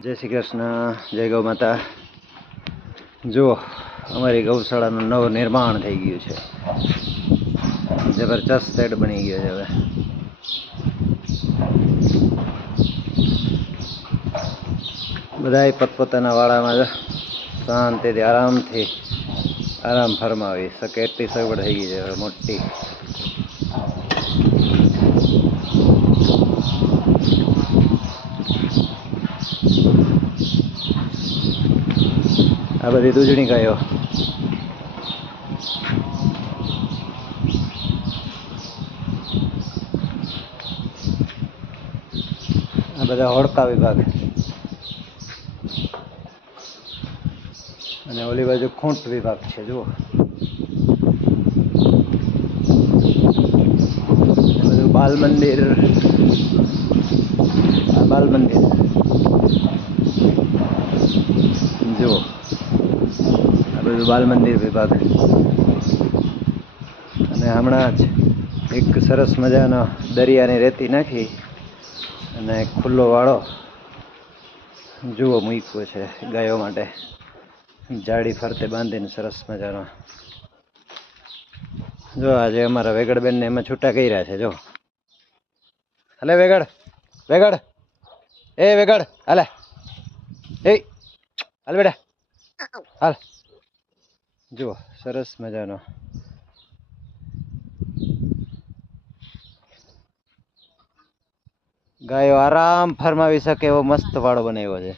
जय श्री कृष्ण, जय गौ माता। जो अमरी गौशाळाનું નવ નિર્માણ થઈ ગયું છે, જબરજસ્ત સેટ બની ગયો છે। હવે બધાય પોતપોતાના વાડામાં શાંતિથી આરામ ફરમાવી શકે એટલી સગવડ થઈ ગઈ છે હવે મોટી। આ બધી દૂધણી ગાયો આ બધા હોડકા વિભાગ અને ઓલી બાજુ ખૂંટ વિભાગ છે। જુઓ બધું બાલ મંદિર, આ બાલ મંદિર જુઓ, આ બધું બાલ મંદિર વિભાગ। અને હમણાં જ એક સરસ મજાનો દરિયાની રેતી નાખી અને ખુલ્લો વાળો જુઓ મૂક્યો છે ગાયો માટે, જાળી ફરતે બાંધીને સરસ મજાનો। જો આજે અમારા વેગડબેનને એમાં છૂટા કર્યા છે। જો હાલે વેગડ, વેગડ, એ વેગડ હાલે, એ હાલ બેટા હાલ। જુઓ સરસ મજાનો ગાયો આરામ ફરમાવી શકે એવો મસ્ત વાળો બનાવ્યો છે।